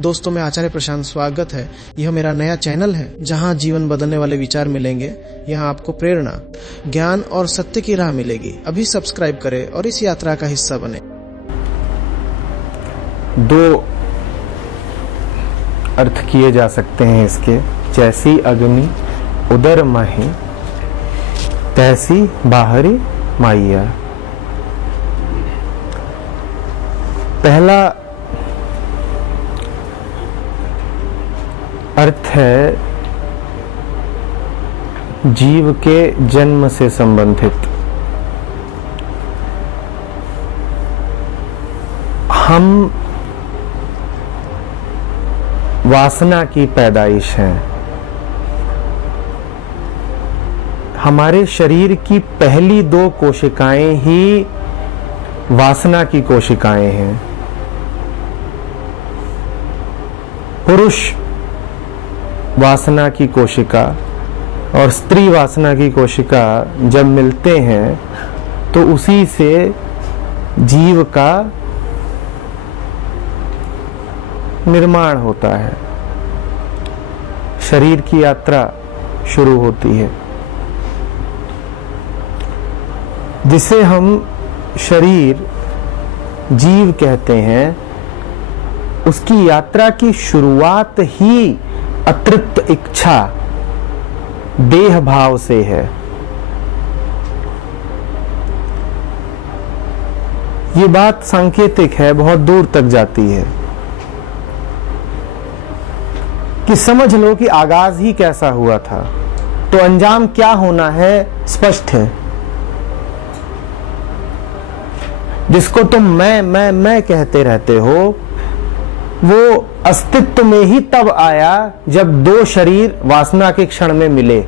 दोस्तों, मैं आचार्य प्रशांत, स्वागत है। यह मेरा नया चैनल है जहां जीवन बदलने वाले विचार मिलेंगे। यहां आपको प्रेरणा, ज्ञान और सत्य की राह मिलेगी। अभी सब्सक्राइब करें और इस यात्रा का हिस्सा बने। दो अर्थ किए जा सकते हैं इसके। जैसी अग्नि उदर माही, तैसी बाहरी माइया। पहला अर्थ है जीव के जन्म से संबंधित। हम वासना की पैदाइश हैं। हमारे शरीर की पहली 2 कोशिकाएं ही वासना की कोशिकाएं हैं। पुरुष वासना की कोशिका और स्त्री वासना की कोशिका जब मिलते हैं तो उसी से जीव का निर्माण होता है, शरीर की यात्रा शुरू होती है, जिसे हम शरीर जीव कहते हैं। उसकी यात्रा की शुरुआत ही अतृप्त इच्छा, देह भाव से है। ये बात सांकेतिक है, बहुत दूर तक जाती है कि समझ लो कि आगाज ही कैसा हुआ था तो अंजाम क्या होना है स्पष्ट है। जिसको तुम मैं कहते रहते हो, वो अस्तित्व में ही तब आया जब 2 शरीर वासना के क्षण में मिले।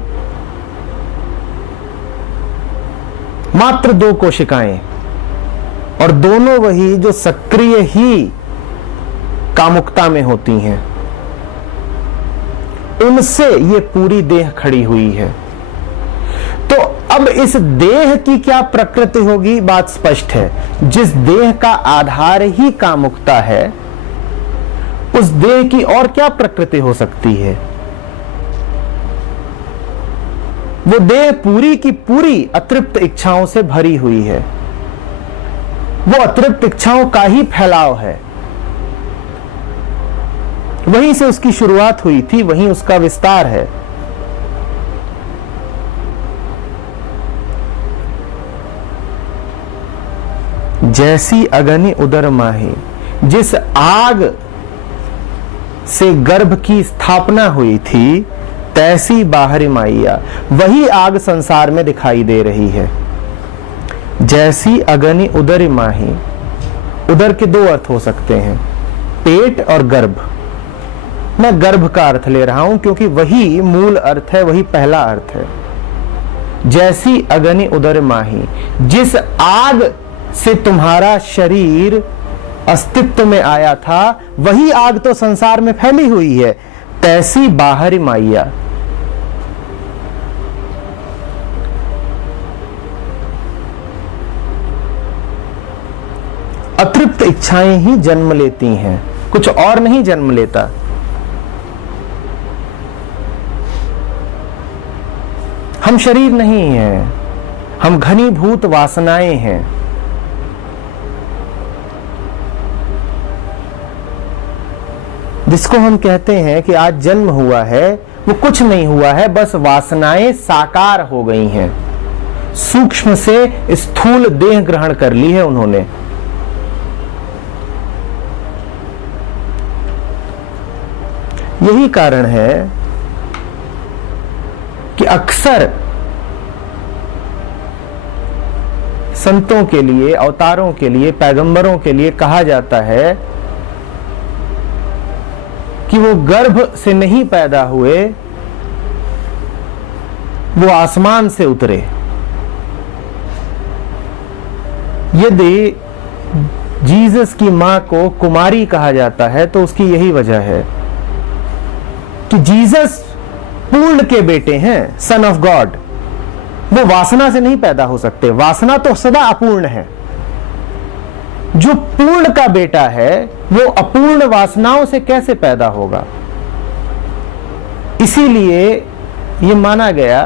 मात्र 2 कोशिकाएं, और दोनों वही जो सक्रिय ही कामुकता में होती हैं। उनसे ये पूरी देह खड़ी हुई है। तो अब इस देह की क्या प्रकृति होगी, बात स्पष्ट है। जिस देह का आधार ही कामुकता है, उस देह की और क्या प्रकृति हो सकती है। वो देह पूरी की पूरी अतृप्त इच्छाओं से भरी हुई है। वो अतृप्त इच्छाओं का ही फैलाव है। वहीं से उसकी शुरुआत हुई थी, वहीं उसका विस्तार है। जैसी अग्नि उदर माही, जिस आग से गर्भ की स्थापना हुई थी, तैसी बाहरी माइया, वही आग संसार में दिखाई दे रही है। जैसी अग्नि उदर माही, उदर के 2 अर्थ हो सकते हैं, पेट और गर्भ। मैं गर्भ का अर्थ ले रहा हूं क्योंकि वही मूल अर्थ है, वही पहला अर्थ है। जैसी अग्नि उदर माही, जिस आग से तुम्हारा शरीर अस्तित्व में आया था, वही आग तो संसार में फैली हुई है। तैसी बाहरी माइया, अतृप्त इच्छाएं ही जन्म लेती हैं, कुछ और नहीं जन्म लेता। हम शरीर नहीं हैं, हम घनीभूत वासनाएं हैं। जिसको हम कहते हैं कि आज जन्म हुआ है, वो कुछ नहीं हुआ है, बस वासनाएं साकार हो गई हैं। सूक्ष्म से स्थूल देह ग्रहण कर ली है उन्होंने। यही कारण है कि अक्सर संतों के लिए, अवतारों के लिए, पैगंबरों के लिए कहा जाता है कि वो गर्भ से नहीं पैदा हुए, वो आसमान से उतरे। यदि जीसस की मां को कुमारी कहा जाता है तो उसकी यही वजह है कि जीसस पूर्ण के बेटे हैं, सन ऑफ गॉड। वो वासना से नहीं पैदा हो सकते, वासना तो सदा अपूर्ण है। जो पूर्ण का बेटा है वो अपूर्ण वासनाओं से कैसे पैदा होगा। इसीलिए ये माना गया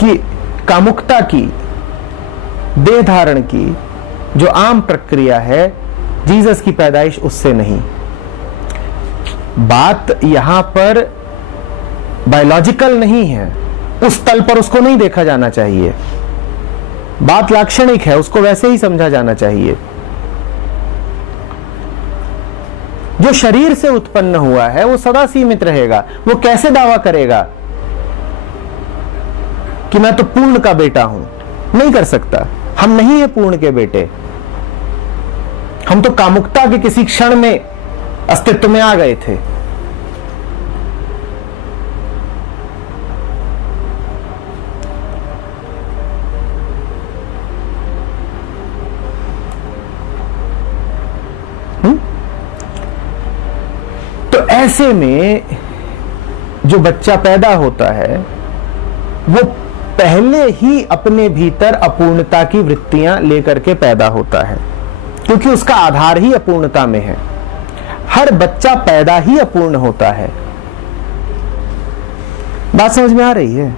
कि कामुकता की, देह धारण की जो आम प्रक्रिया है, जीसस की पैदाइश उससे नहीं। बात यहां पर बायोलॉजिकल नहीं है, उस तल पर उसको नहीं देखा जाना चाहिए। बात लाक्षणिक है, उसको वैसे ही समझा जाना चाहिए। जो शरीर से उत्पन्न हुआ है वो सदा सीमित रहेगा। वो कैसे दावा करेगा कि मैं तो पूर्ण का बेटा हूं? नहीं कर सकता। हम नहीं है पूर्ण के बेटे, हम तो कामुकता के किसी क्षण में अस्तित्व में आ गए थे। तो ऐसे में जो बच्चा पैदा होता है वो पहले ही अपने भीतर अपूर्णता की वृत्तियां लेकर के पैदा होता है, क्योंकि उसका आधार ही अपूर्णता में है। हर बच्चा पैदा ही अपूर्ण होता है। बात समझ में आ रही है?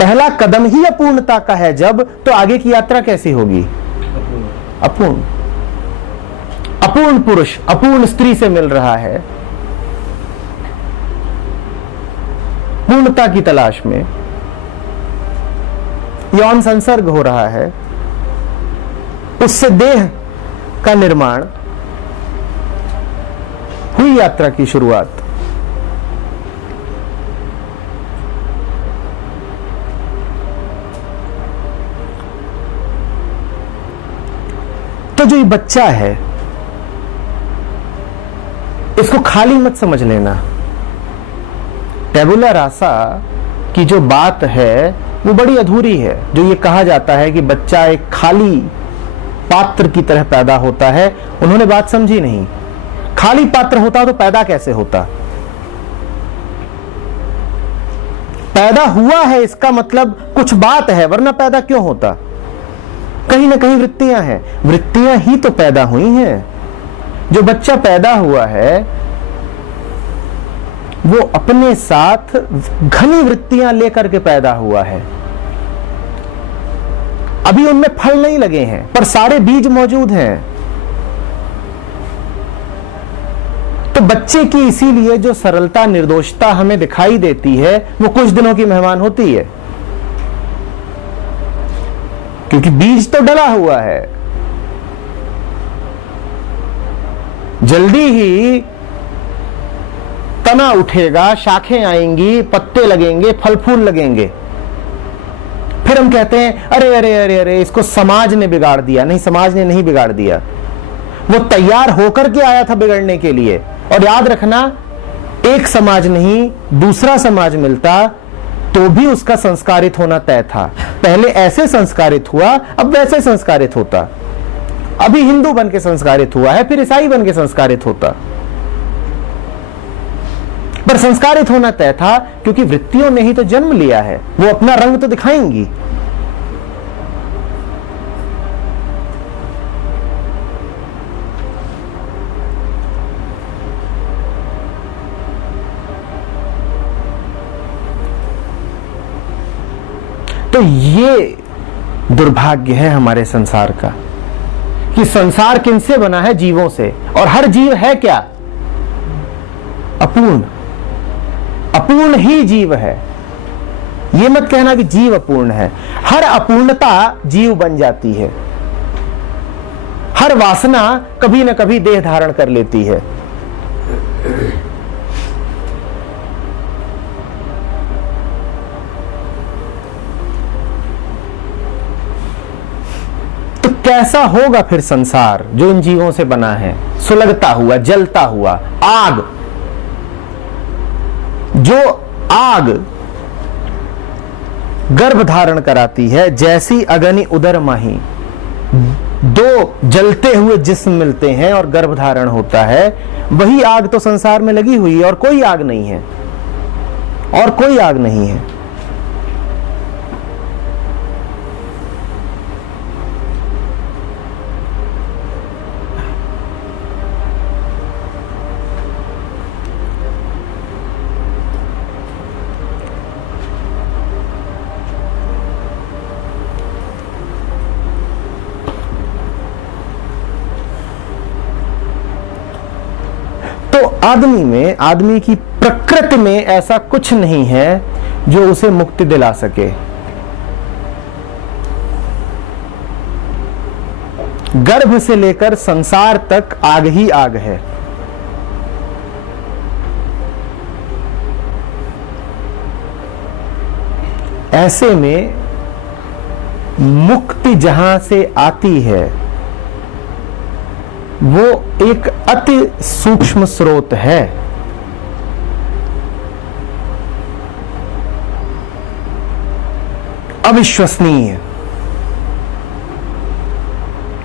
पहला कदम ही अपूर्णता का है जब, तो आगे की यात्रा कैसी होगी? अपूर्ण। अपूर्ण पुरुष अपूर्ण स्त्री से मिल रहा है पूर्णता की तलाश में, यौन संसर्ग हो रहा है, उससे देह का निर्माण, हुई यात्रा की शुरुआत। तो जो ये बच्चा है इसको खाली मत समझ लेना। टैबुला रासा की जो बात है वो बड़ी अधूरी है, जो ये कहा जाता है कि बच्चा एक खाली पात्र की तरह पैदा होता है। उन्होंने बात समझी नहीं। खाली पात्र होता तो पैदा कैसे होता? पैदा हुआ है इसका मतलब कुछ बात है, वरना पैदा क्यों होता? कहीं ना कहीं वृत्तियां हैं, वृत्तियां ही तो पैदा हुई हैं। जो बच्चा पैदा हुआ है वो अपने साथ घनी वृत्तियां लेकर के पैदा हुआ है। अभी उनमें फल नहीं लगे हैं, पर सारे बीज मौजूद हैं। तो बच्चे की इसीलिए जो सरलता, निर्दोषता हमें दिखाई देती है वो कुछ दिनों की मेहमान होती है, क्योंकि बीज तो डला हुआ है। जल्दी ही तना उठेगा, शाखें आएंगी, पत्ते लगेंगे, फल फूल लगेंगे। फिर हम कहते हैं अरे अरे अरे अरे इसको समाज ने बिगाड़ दिया। नहीं, समाज ने नहीं बिगाड़ दिया, वो तैयार होकर के आया था बिगड़ने के लिए। और याद रखना, एक समाज नहीं दूसरा समाज मिलता तो भी उसका संस्कारित होना तय था। पहले ऐसे संस्कारित हुआ, अब वैसे संस्कारित होता। अभी हिंदू बन के संस्कारित हुआ है, फिर ईसाई बन के संस्कारित होता, पर संस्कारित होना तय था, क्योंकि वृत्तियों ने ही तो जन्म लिया है। वो अपना रंग तो दिखाएंगी। तो ये दुर्भाग्य है हमारे संसार का कि संसार किनसे बना है? जीवों से। और हर जीव है क्या? अपूर्ण। अपूर्ण ही जीव है। यह मत कहना कि जीव अपूर्ण है। हर अपूर्णता जीव बन जाती है। हर वासना कभी न कभी देह धारण कर लेती है। तो कैसा होगा फिर संसार जो इन जीवों से बना है? सुलगता हुआ, जलता हुआ, आग। जो आग गर्भ धारण कराती है, जैसी अग्नि उदर माही, दो जलते हुए जिस्म मिलते हैं और गर्भ धारण होता है, वही आग तो संसार में लगी हुई है। और कोई आग नहीं है, और कोई आग नहीं है। आदमी में, आदमी की प्रकृति में ऐसा कुछ नहीं है जो उसे मुक्ति दिला सके। गर्भ से लेकर संसार तक आग ही आग है। ऐसे में मुक्ति जहां से आती है वो एक अति सूक्ष्म स्रोत है। अविश्वसनीय।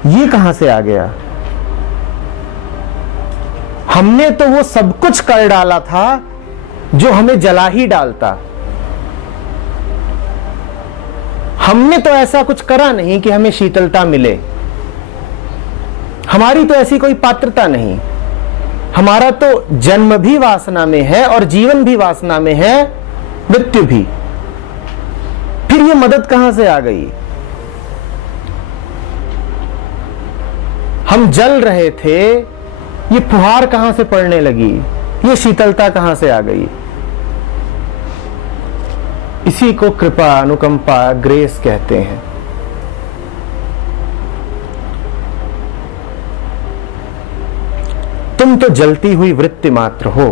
ये कहां से आ गया? हमने तो वो सब कुछ कर डाला था जो हमें जला ही डालता। हमने तो ऐसा कुछ करा नहीं कि हमें शीतलता मिले। हमारी तो ऐसी कोई पात्रता नहीं। हमारा तो जन्म भी वासना में है और जीवन भी वासना में है, मृत्यु भी। फिर ये मदद कहां से आ गई? हम जल रहे थे, ये फुहार कहां से पड़ने लगी? ये शीतलता कहां से आ गई? इसी को कृपा, अनुकंपा, ग्रेस कहते हैं। तुम तो जलती हुई वृत्ति मात्र हो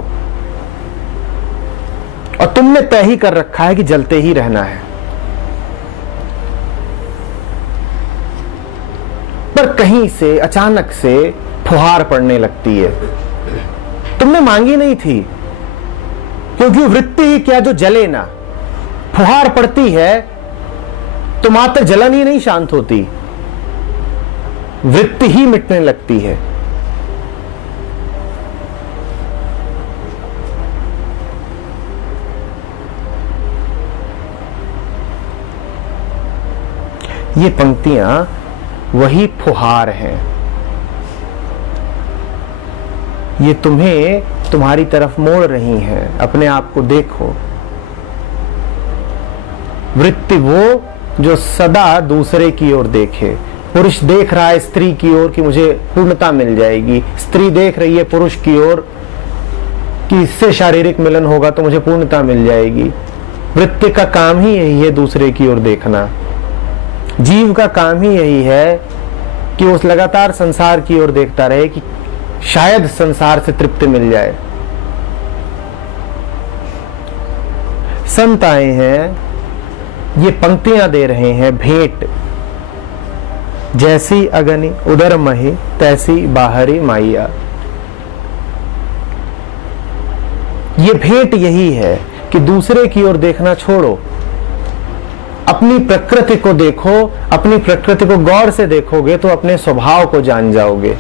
और तुमने तय ही कर रखा है कि जलते ही रहना है। पर कहीं से अचानक से फुहार पड़ने लगती है। तुमने मांगी नहीं थी, क्योंकि वृत्ति ही क्या जो जले ना। फुहार पड़ती है तो मात्र जलन ही नहीं शांत होती, वृत्ति ही मिटने लगती है। ये पंक्तियां वही फुहार हैं। ये तुम्हें तुम्हारी तरफ मोड़ रही हैं। अपने आप को देखो। वृत्ति वो जो सदा दूसरे की ओर देखे। पुरुष देख रहा है स्त्री की ओर कि मुझे पूर्णता मिल जाएगी, स्त्री देख रही है पुरुष की ओर कि इससे शारीरिक मिलन होगा तो मुझे पूर्णता मिल जाएगी। वृत्ति का काम ही यही है, दूसरे की ओर देखना। जीव का काम ही यही है कि उस लगातार संसार की ओर देखता रहे कि शायद संसार से तृप्ति मिल जाए। संत आए हैं, ये पंक्तियां दे रहे हैं भेंट। जैसी अगनी उदर मही तैसी बाहरी माइया। ये भेंट यही है कि दूसरे की ओर देखना छोड़ो, अपनी प्रकृति को देखो। अपनी प्रकृति को गौर से देखोगे तो अपने स्वभाव को जान जाओगे।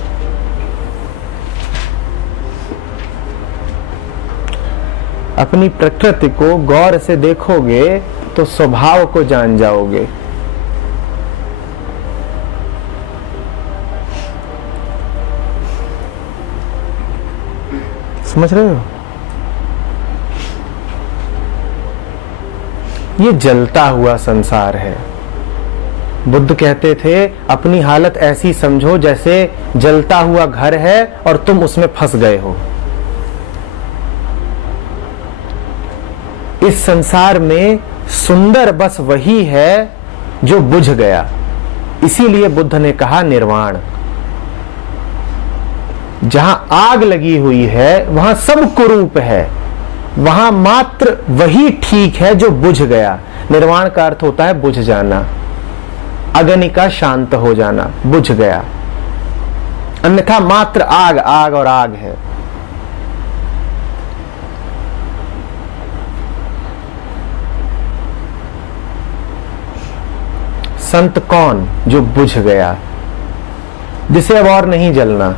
अपनी प्रकृति को गौर से देखोगे तो स्वभाव को जान जाओगे। समझ रहे हो? ये जलता हुआ संसार है। बुद्ध कहते थे अपनी हालत ऐसी समझो जैसे जलता हुआ घर है और तुम उसमें फंस गए हो। इस संसार में सुंदर बस वही है जो बुझ गया। इसीलिए बुद्ध ने कहा निर्वाण। जहां आग लगी हुई है वहां सब कुरूप है, वहां मात्र वही ठीक है जो बुझ गया। निर्वाण का अर्थ होता है बुझ जाना, अग्नि का शांत हो जाना, बुझ गया। अन्यथा मात्र आग, आग और आग है। संत कौन? जो बुझ गया, जिसे अब और नहीं जलना।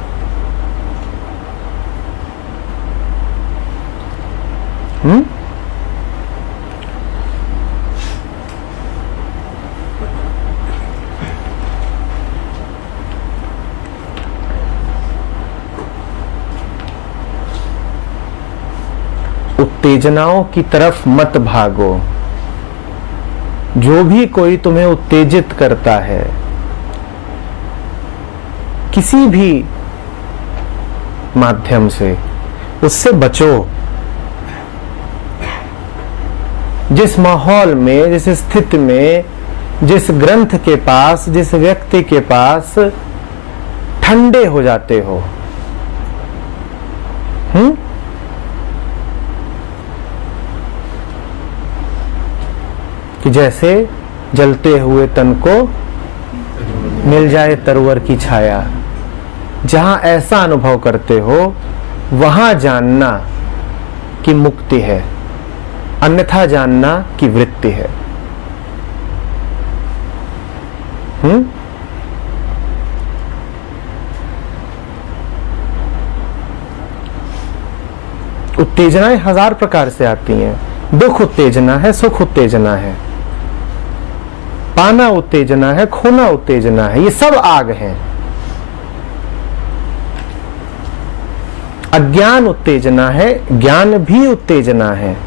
उत्तेजनाओं की तरफ मत भागो। जो भी कोई तुम्हें उत्तेजित करता है, किसी भी माध्यम से, उससे बचो। जिस माहौल में, जिस स्थिति में, जिस ग्रंथ के पास, जिस व्यक्ति के पास ठंडे हो जाते हो, कि जैसे जलते हुए तन को मिल जाए तरवर की छाया, जहां ऐसा अनुभव करते हो वहां जानना कि मुक्ति है, अन्यथा जानना कि वृत्ति है। उत्तेजनाएं हजार प्रकार से आती हैं। दुख उत्तेजना है, सुख उत्तेजना है, पाना उत्तेजना है, खोना उत्तेजना है, ये सब आग हैं। अज्ञान उत्तेजना है, ज्ञान भी उत्तेजना है।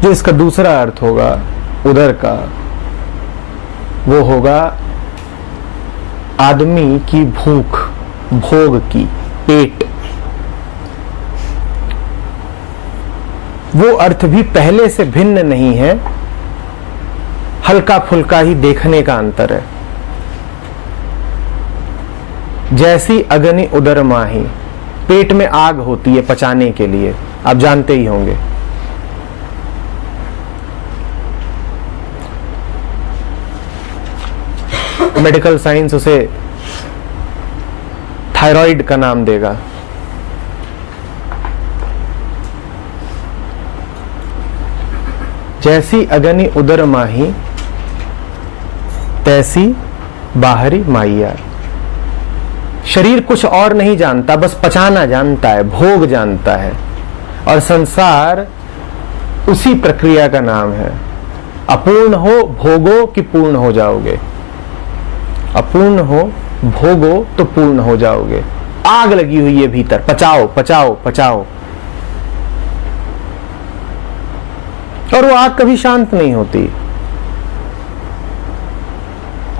जो इसका दूसरा अर्थ होगा उदर का, वो होगा आदमी की भूख, भोग की, पेट। वो अर्थ भी पहले से भिन्न नहीं है, हल्का फुल्का ही देखने का अंतर है। जैसी अग्नि उदर माही, पेट में आग होती है पचाने के लिए, आप जानते ही होंगे। मेडिकल साइंस उसे थायराइड का नाम देगा। जैसी अग्नि उदर माही, तैसी बाहरी माइया। शरीर कुछ और नहीं जानता, बस पचाना जानता है, भोग जानता है, और संसार उसी प्रक्रिया का नाम है। अपूर्ण हो भोगो कि पूर्ण हो जाओगे, अपूर्ण हो भोगो तो पूर्ण हो जाओगे। आग लगी हुई है भीतर, पचाओ पचाओ पचाओ, और वो आग कभी शांत नहीं होती।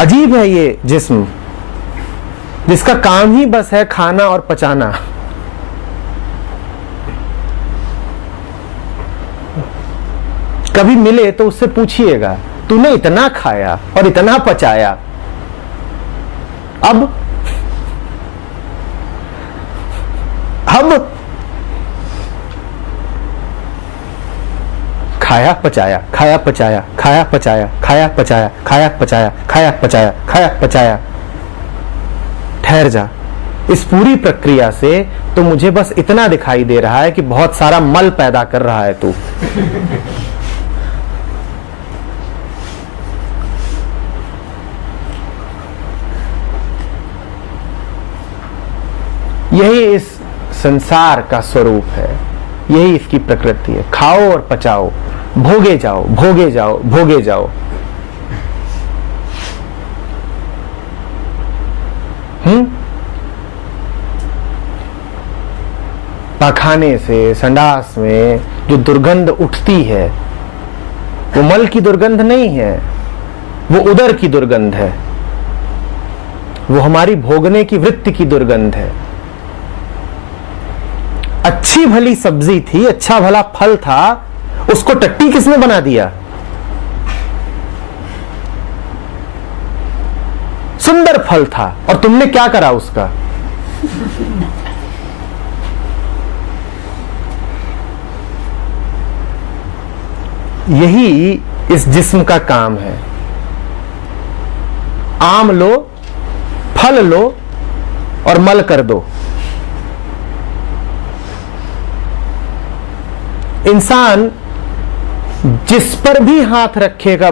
अजीब है ये जिस्म, जिसका काम ही बस है खाना और पचाना। कभी मिले तो उससे पूछिएगा, तूने इतना खाया और इतना पचाया, अब खाया पचाया, खाया पचाया, खाया पचाया, खाया पचाया, खाया पचाया, खाया पचाया, खाया पचाया। ठहर जा, इस पूरी प्रक्रिया से तो मुझे बस इतना दिखाई दे रहा है कि बहुत सारा मल पैदा कर रहा है तू। यही इस संसार का स्वरूप है, यही इसकी प्रकृति है। खाओ और पचाओ, भोगे जाओ, भोगे जाओ, भोगे जाओ। पाखाने से, संडास में जो दुर्गंध उठती है, वो मल की दुर्गंध नहीं है, वो उदर की दुर्गंध है, वो हमारी भोगने की वृत्ति की दुर्गंध है। अच्छी भली सब्जी थी, अच्छा भला फल था, उसको टट्टी किसने बना दिया? सुंदर फल था और तुमने क्या करा उसका? यही इस जिस्म का काम है। आम लो, फल लो और मल कर दो। इंसान जिस पर भी हाथ रखेगा